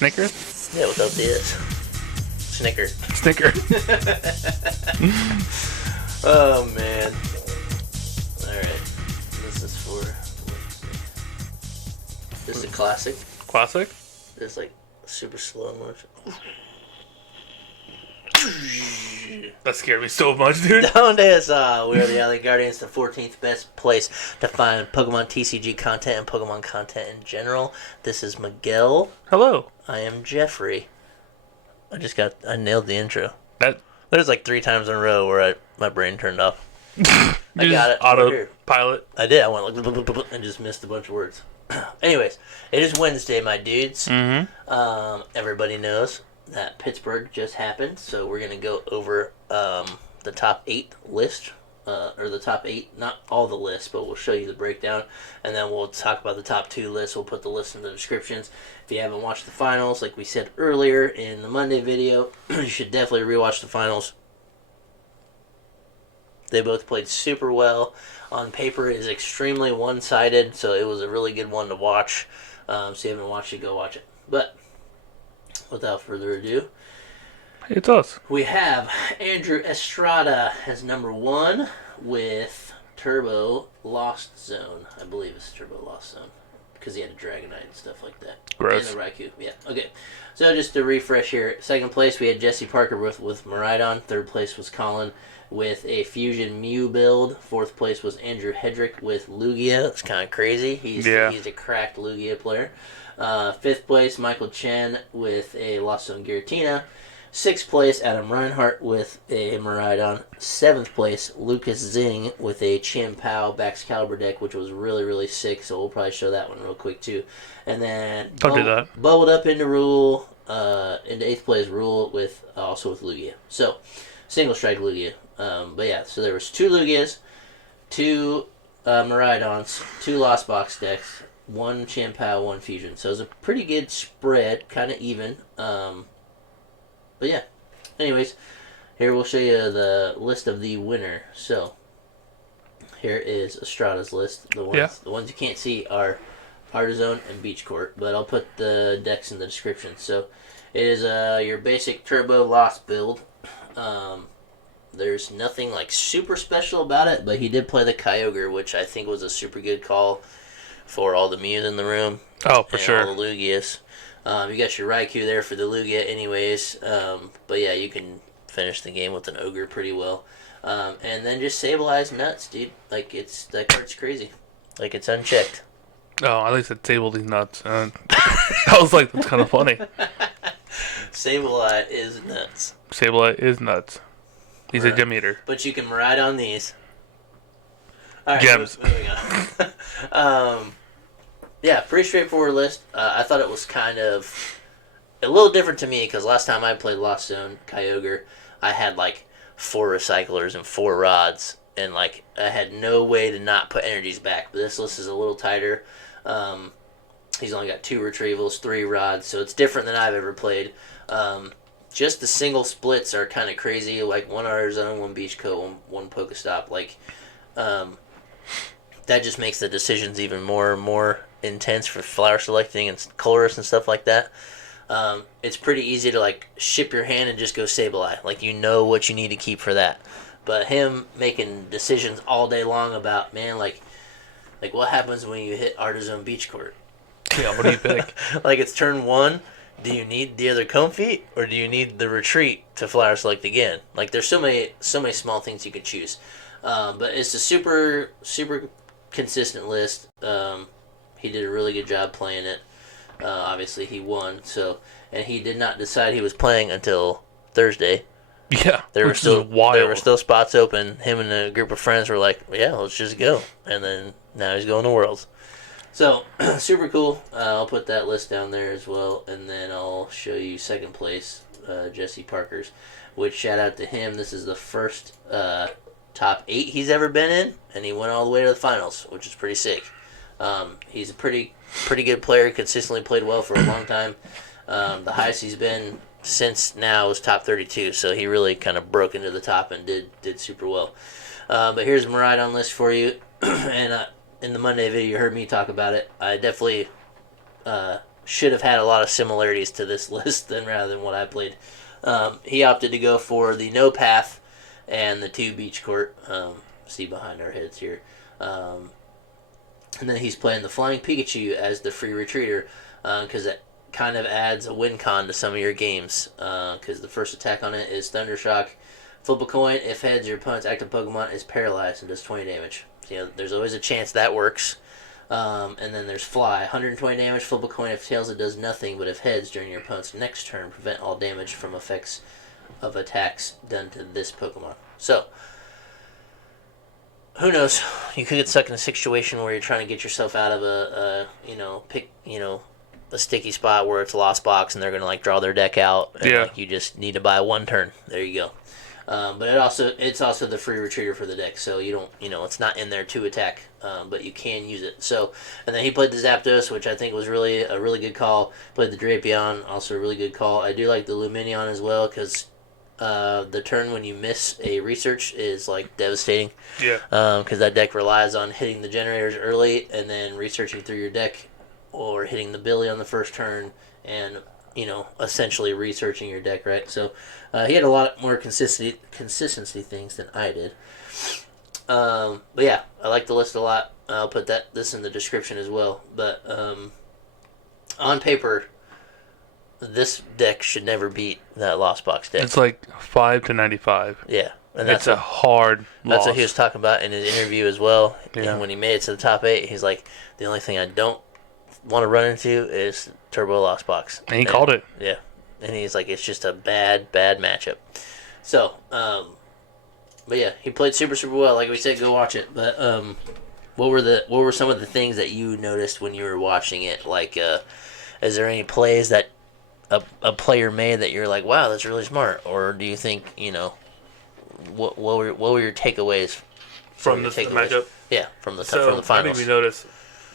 Snickers? Yeah, without the S. Snicker. Snicker. Oh, man. Alright. This is for... This is a classic. Classic? It's like super slow motion. That scared me so much, dude. Down to ASR. We are the Island Guardians, the 14th best place to find Pokemon TCG content and Pokemon content in general. This is Miguel. Hello. I am Jeffrey. I nailed the intro. There's like 3 times in a row where my brain turned off. I got it. Autopilot. I did. I went like and just missed a bunch of words. Anyways, it is Wednesday, my dudes. Mm-hmm. Everybody knows that Pittsburgh just happened, so we're going to go over the top 8 list, or the top 8, not all the lists, but we'll show you the breakdown, and then we'll talk about the top 2 lists. We'll put the list in the descriptions. If you haven't watched the finals, like we said earlier in the Monday video, you should definitely rewatch the finals. They both played super well. On paper, it is extremely one-sided, so it was a really good one to watch. So if you haven't watched it, go watch it. But without further ado, It's us. we have Andrew Estrada as number 1 with Turbo Lost Zone. I believe it's Turbo Lost Zone because he had a Dragonite and stuff like that. Gross. And the Raikou. Yeah. Okay. So just to refresh here, second place we had Jesse Parker with Miraidon. Third place was Colin with a Fusion Mew build. Fourth place was Andrew Hedrick with Lugia. It's kind of crazy. He's a cracked Lugia player. Fifth place, Michael Chen with a Lost Zone Giratina. Sixth place, Adam Reinhardt with a Miraidon. Seventh place, Lucas Zing with a PAL Baxcalibur deck, which was really, really sick, so we'll probably show that one real quick too. And then Don't do that. bubbled up into into 8th place, Rule with also with Lugia. So, single strike Lugia. But yeah, so there was 2 Lugias, 2 Miraidons, 2 Lost Box decks, 1 PAL, 1 Fusion. So it was a pretty good spread, kind of even. But yeah, anyways, here we'll show you the list of the winner. So here is Estrada's list. The ones you can't see are Artazon and Beach Court, but I'll put the decks in the description. So it is your basic Turbo Lost build. There's nothing like super special about it, but he did play the Kyogre, which I think was a super good call for all the Mews in the room. Oh, for sure. All the Lugias. You got your Raikou there for the Lugia anyways. But yeah, you can finish the game with an Ogre pretty well. And then just Sableye's nuts, dude. Like, that card's crazy. Like, it's unchecked. Oh, at least it tabled these nuts. I was like, that's kind of funny. Sableye is nuts. Sableye is nuts. He's a gem eater. But you can ride on these. Alright, Gems. moving on. Yeah, pretty straightforward list. I thought it was kind of a little different to me because last time I played Lost Zone Kyogre, I had like 4 recyclers and 4 rods, and like I had no way to not put energies back. But this list is a little tighter. He's only got 2 retrievals, 3 rods, so it's different than I've ever played. Just the single splits are kind of crazy, like 1 Artazon, 1 Beach Coat, 1 PokéStop. Like, that just makes the decisions even more intense for flower selecting and Colress and stuff like that. It's pretty easy to like ship your hand and just go Sableye. Like, you know what you need to keep for that. But him making decisions all day long about, man, like what happens when you hit Artazon Beach Court? Yeah, what do you pick? Like, it's turn 1. Do you need the other Comfey, or do you need the retreat to flower select again? Like, there's so many small things you could choose. But it's a super consistent list. He did a really good job playing it. Obviously, he won. And he did not decide he was playing until Thursday. Yeah, There were still spots open. Him and a group of friends were like, "Yeah, let's just go." And then now he's going to Worlds. So super cool. I'll put that list down there as well, and then I'll show you second place, Jesse Parker's. Which, shout out to him. This is the first top 8 he's ever been in, and he went all the way to the finals, which is pretty sick. He's a pretty good player, consistently played well for a long time. The highest he's been since now is top 32, so he really kind of broke into the top and did super well. But here's the Miraidon list for you, and in the Monday video you heard me talk about it. I definitely should have had a lot of similarities to this list than rather than what I played. He opted to go for the No Path and the 2 Beach Court. See behind our heads here. And then he's playing the Flying Pikachu as the free retreater because it kind of adds a win con to some of your games because the first attack on it is Thunder Shock. Flip a coin. If heads, your opponent's active Pokemon is paralyzed and does 20 damage. So, there's always a chance that works. And then there's Fly. 120 damage. Flip a coin. If tails, it does nothing. But if heads, during your opponent's next turn, prevent all damage from effects of attacks done to this Pokemon. So, who knows? You could get stuck in a situation where you're trying to get yourself out of a sticky spot where it's a lost box and they're going to like draw their deck out. And, you just need to buy one turn. There you go. But it's also the free retreater for the deck, so you don't, it's not in there to attack, but you can use it. So, and then he played the Zapdos, which I think was really a really good call. Played the Drapion, also a really good call. I do like the Lumineon as well, because the turn when you miss a research is like devastating. Yeah. Because that deck relies on hitting the generators early and then researching through your deck, or hitting the Billy on the first turn and essentially researching your deck, right? So he had a lot more consistency things than I did. But yeah, I like the list a lot. I'll put this in the description as well. But on paper, this deck should never beat that Lost Box deck. It's like 5 to 95. Yeah. And it's a hard loss. That's what he was talking about in his interview as well. Yeah. And when he made it to the top 8, he's like, the only thing I don't want to run into is Turbo Lost Box. And he called it. Yeah. And he's like, it's just a bad matchup. So, but yeah, he played super well. Like we said, go watch it. But what were some of the things that you noticed when you were watching it? Like, is there any plays that a player made that you're like, wow, that's really smart? Or do you think, what were your takeaways from the matchup? Yeah, from the finals. I think we noticed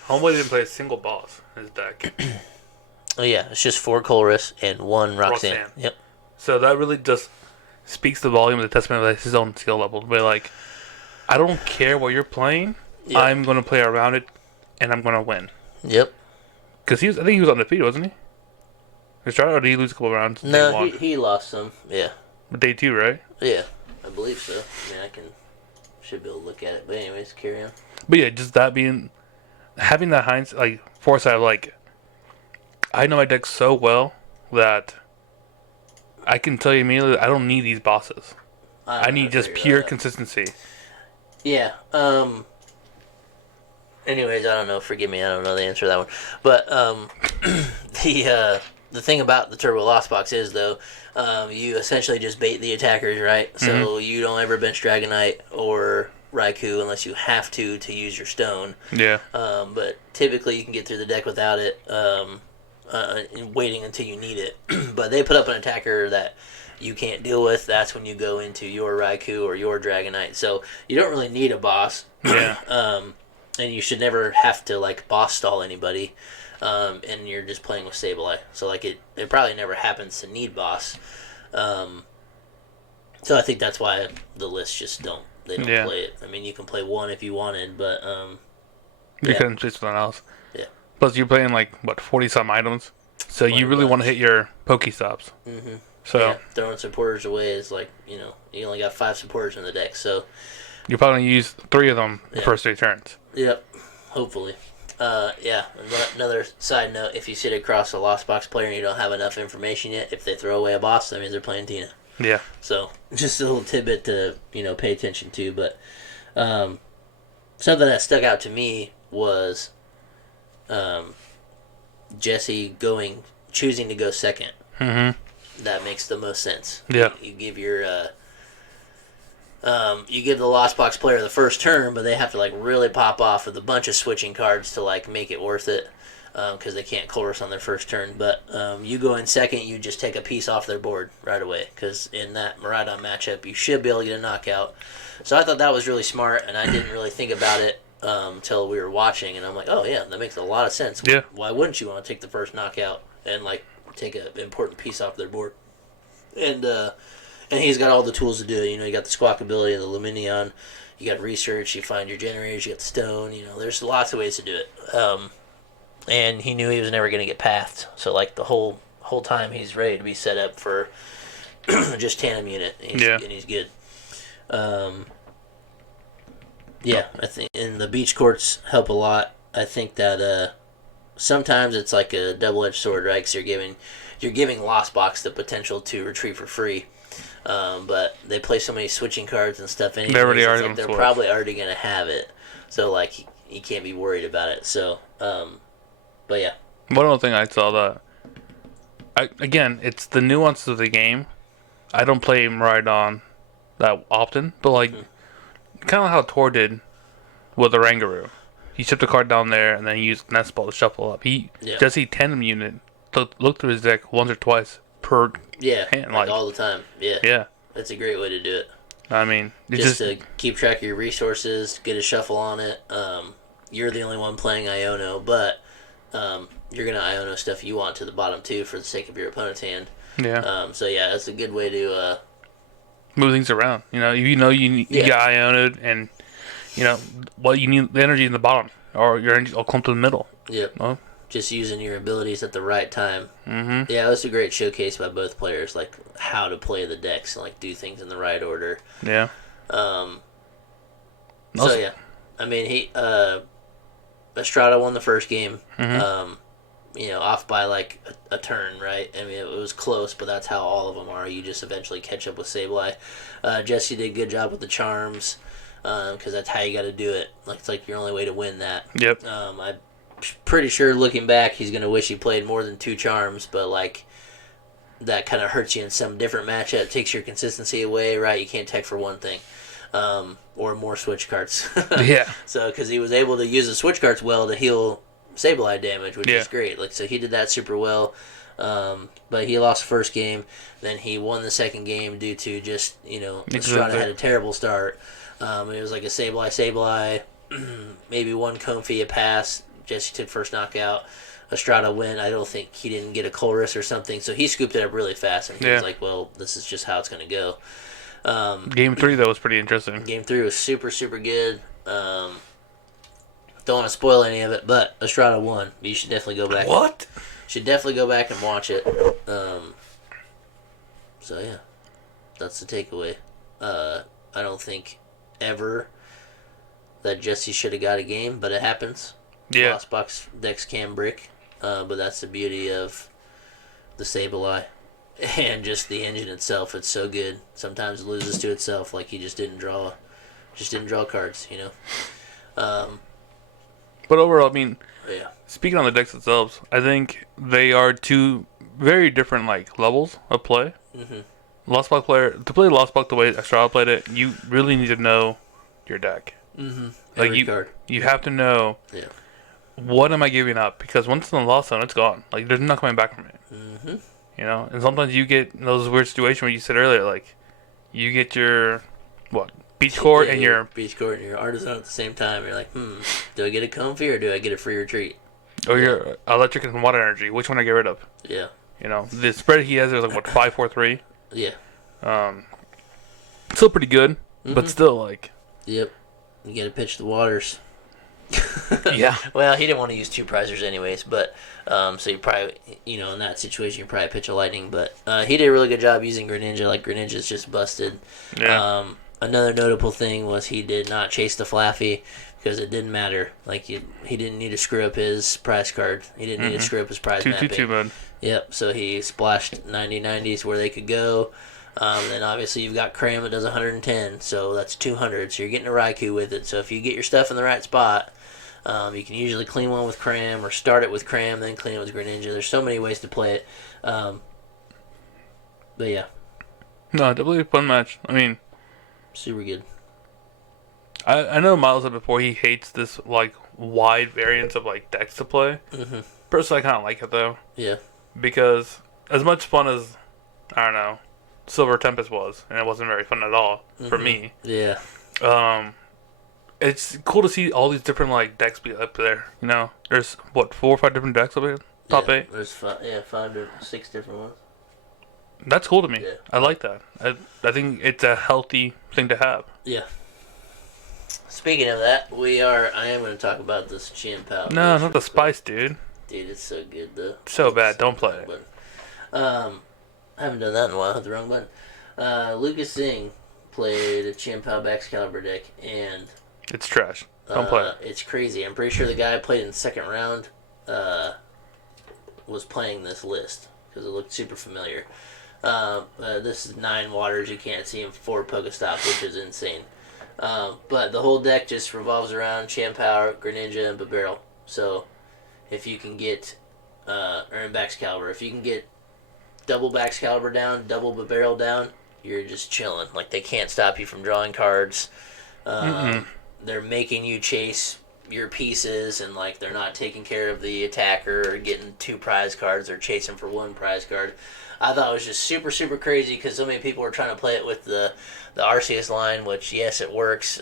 Homeboy didn't play a single boss in his deck. Oh yeah, it's just 4 Colress and 1 Roxanne. Yep. So that really just speaks the volume of the testament of his own skill level. But like, I don't care what you're playing. Yep. I'm going to play around it, and I'm going to win. Yep. Because I think he was undefeated, wasn't he? Or did he lose a couple rounds? No, he lost some. Yeah. Day 2, right? Yeah, I believe so. I mean, should be able to look at it. But anyways, carry on. But yeah, just that having that hindsight, like foresight, like I know my deck so well that I can tell you immediately I don't need these bosses. I need just pure consistency. Yeah. Anyways, I don't know. Forgive me. I don't know the answer to that one. But the thing about the Turbo Lost Box is, though, you essentially just bait the attackers, right? Mm-hmm. So you don't ever bench Dragonite or Raikou unless you have to use your stone. Yeah. But typically you can get through the deck without it, waiting until you need it. But they put up an attacker that you can't deal with. That's when you go into your Raikou or your Dragonite. So you don't really need a boss. Yeah. And you should never have to like boss stall anybody. And you're just playing with Sableye. So like it probably never happens to need boss. So I think that's why the lists just don't play it. I mean, you can play one if you wanted, but you couldn't choose something else. Yeah. Plus, you're playing like 40-some items, so you really want to hit your PokéStops. Mm-hmm. So throwing supporters away is like you only got 5 supporters in the deck, so you're probably gonna use 3 of them the first 3 turns. Yep. Hopefully. Another side note: if you sit across a Lost Box player and you don't have enough information yet, if they throw away a boss, that means they're playing Tina. Yeah. So just a little tidbit to pay attention to, but something that stuck out to me was Jesse choosing to go second. Mm-hmm. That makes the most sense. Yeah. You give your you give the Lost Box player the first turn, but they have to like really pop off with a bunch of switching cards to like make it worth it, because they can't Colress on their first turn. But you go in second, you just take a piece off their board right away, because in that Miraidon matchup, you should be able to get a knockout. So I thought that was really smart, and I didn't really think about it until we were watching, and I'm like, oh yeah, that makes a lot of sense. Yeah. Why wouldn't you want to take the first knockout and like take an important piece off their board? And he's got all the tools to do it. You got the Squawk ability, the Lumineon, you got research, you find your generators, you got the stone. There's lots of ways to do it. and he knew he was never going to get pathed. So like the whole time he's ready to be set up for just tandem unit, and he's good. Yeah, I think, and the beach courts help a lot. I think that sometimes it's like a double-edged sword, right? Because you're giving Lost Box the potential to retrieve for free, but they play so many switching cards and stuff. Anyway, they're probably already going to have it, so like you can't be worried about it. So, but yeah. One other thing I saw that, again, it's the nuances of the game. I don't play Miraidon that often, but like kind of how Tor did with the Rangaroo. He shipped a card down there, and then he used Nest Ball to shuffle up. Jesse tandem unit looked through his deck once or twice per hand, like all the time. Yeah, that's a great way to do it. I mean, just to keep track of your resources, get a shuffle on it. You're the only one playing Iono, but you're gonna Iono stuff you want to the bottom too for the sake of your opponent's hand. Yeah. So yeah, that's a good way to move things around. You got Ionoed, and you need the energy in the bottom, or your energy will clump to the middle. Yep. Well, just using your abilities at the right time. Mm-hmm. Yeah, that's a great showcase by both players, like how to play the decks and like do things in the right order. Yeah. So yeah, I mean Estrada won the first game. Mm-hmm. Off by like a turn, right? I mean, it was close, but that's how all of them are. You just eventually catch up with Sableye. Jesse did a good job with the charms, because that's how you got to do it. Like it's like your only way to win that. Yep. I'm pretty sure looking back, he's gonna wish he played more than 2 charms, but like that kind of hurts you in some different matchup. Takes your consistency away, right? You can't tech for one thing. Or more switch carts. Yeah. So, because he was able to use the switch carts well to heal Sableye damage, which is great. Like, so he did that super well. But he lost the first game. Then he won the second game due to just, Estrada had a terrible start. It was like a Sableye, maybe one Comfey a pass. Jesse took first knockout. Estrada win. I don't think he didn't get a Colress or something. So he scooped it up really fast. And he was like, well, this is just how it's going to go. Game 3, though, was pretty interesting. Game 3 was super, super good. Don't want to spoil any of it, but Estrada won. You should definitely go back. What? Should definitely go back and watch it. So, yeah. That's the takeaway. I don't think ever that Jesse should have got a game, but it happens. Yeah. Lost box decks can brick. But that's the beauty of the Sableye. And just the engine itself, it's so good. Sometimes it loses to itself, like he just didn't draw cards, But overall, I mean, speaking on the decks themselves, I think they are 2 very different levels of play. Mm-hmm. Lost Box player, to play Lost Box the way Estrada played it, you really need to know your deck. Mm-hmm. Every card. You have to know. Yeah. What am I giving up? Because once it's in the Lost Zone, it's gone. Like, there's not coming back from it. Mm-hmm. And sometimes you get those weird situations where you said earlier, like, you get your, Beach Court and your... Beach Court and your Artazon at the same time. You're like, do I get a Comfey or do I get a free retreat? Or your Electric and Water Energy. Which one I get rid of? Yeah. The spread he has is 5-4-3? Yeah. Still pretty good, but still, Yep. You gotta pitch the waters. Yeah. Well, he didn't want to use 2 prizers anyways, but so you probably, in that situation, you probably pitch a lightning. But he did a really good job using Greninja. Like, Greninja's just busted. Yeah. Another notable thing was he did not chase the Flaffy because it didn't matter. Like, he didn't need to screw up his prize card. He didn't need to screw up his prize mapping. 2-2-2 mode. Yep. So he splashed 90-90s where they could go. Then obviously you've got Cram that does 110, so that's 200. So you're getting a Raikou with it. So if you get your stuff in the right spot, you can usually clean one with Cram or start it with Cram, then clean it with Greninja. There's so many ways to play it. But yeah. No, definitely a fun match. I mean, super good. I know Miles said before he hates this wide variance of decks to play. Mm-hmm. Personally, I kind of like it though. Yeah. Because as much fun as Silver Tempest was, and it wasn't very fun at all for me. Yeah. It's cool to see all these different decks be up there. There's 4 or 5 different decks up here, top 8. There's 6 different ones. That's cool to me. Yeah. I like that. I think it's a healthy thing to have. Yeah. Speaking of that, I am going to talk about this Chien PAL. No, not the spice, dude. Dude, it's so good though. So bad. Don't play it. I haven't done that in a while. I hit the wrong button. Lucas Singh played a Chien-Pao Baxcalibur deck, and it's trash. Don't play it. It's crazy. I'm pretty sure the guy I played in the second round was playing this list because it looked super familiar. This is 9 waters. You can't see him 4 Pokéstop, which is insane. But the whole deck just revolves around Chien-Pao, Greninja, and Bibarel. So if you can get, or in Baxcalibur, if you can get double Baxcalibur down, double Bibarel down, you're just chilling. Like, they can't stop you from drawing cards. They're making you chase your pieces, and like they're not taking care of the attacker or getting 2 prize cards or chasing for 1 prize card. I thought it was just super, super crazy because so many people were trying to play it with the Arceus line, which, yes, it works.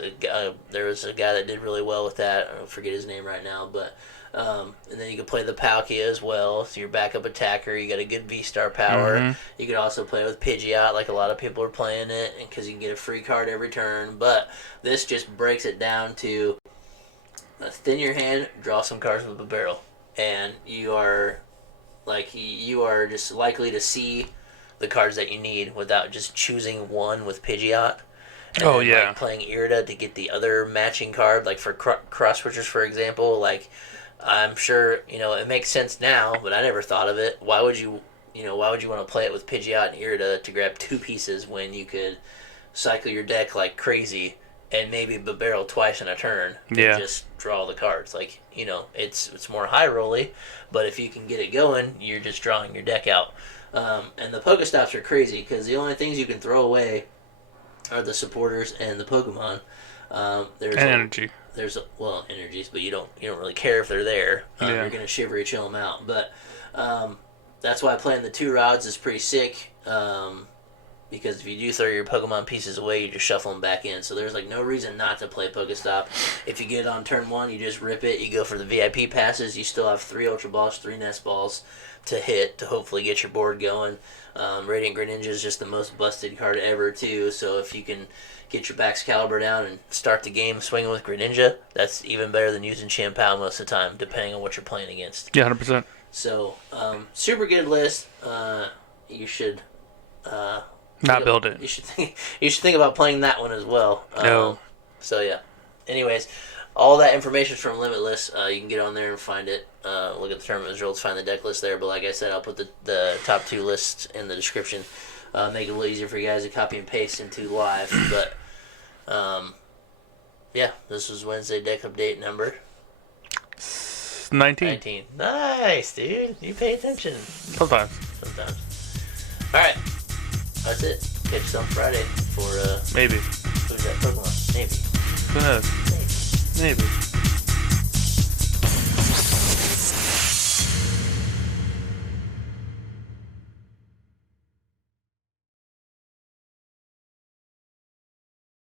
There was a guy that did really well with that. I don't forget his name right now, but and then you could play the Palkia as well, so your backup attacker. You got a good V-Star power. You could also play with Pidgeot, like a lot of people are playing it, because you can get a free card every turn. But this just breaks it down to thin your hand, draw some cards with a barrel, and you are just likely to see the cards that you need without just choosing one with Pidgeot. And then, like, playing Irida to get the other matching card, like for cross switchers, for example. Like, I'm sure it makes sense now, but I never thought of it. Why would you want to play it with Pidgeot and Irida to grab 2 pieces when you could cycle your deck like crazy and maybe Bibarel twice in a turn and just draw the cards? Like, it's more high rolly, but if you can get it going, you're just drawing your deck out. And the Pokestops are crazy because the only things you can throw away are the supporters and the Pokemon. Energy. There's energies, but you don't really care if they're there. You're gonna shivery chill them out. But that's why playing the 2 routes is pretty sick. Because if you do throw your Pokemon pieces away, you just shuffle them back in. So there's like no reason not to play Pokéstop. If you get it on turn 1, you just rip it. You go for the VIP passes. You still have 3 Ultra Balls, 3 Nest Balls to hit to hopefully get your board going. Radiant Greninja is just the most busted card ever too. So if you can get your Baxcalibur down and start the game swinging with Greninja, that's even better than using Chien-Pao most of the time, depending on what you're playing against. Yeah, 100%. So super good list. You should. Build it. You should think about playing that one as well. No. So yeah. Anyways, all that information is from Limitless. You can get on there and find it. Look at the tournament results, find the deck list there. But like I said, I'll put the top 2 lists in the description. Make it a little easier for you guys to copy and paste into live. But yeah, this was Wednesday deck update number 19. Nice, dude. You pay attention. Sometimes. All right. That's it. Catch us on Friday for maybe. Who's that Pokemon? Maybe. Who knows? Maybe. Maybe.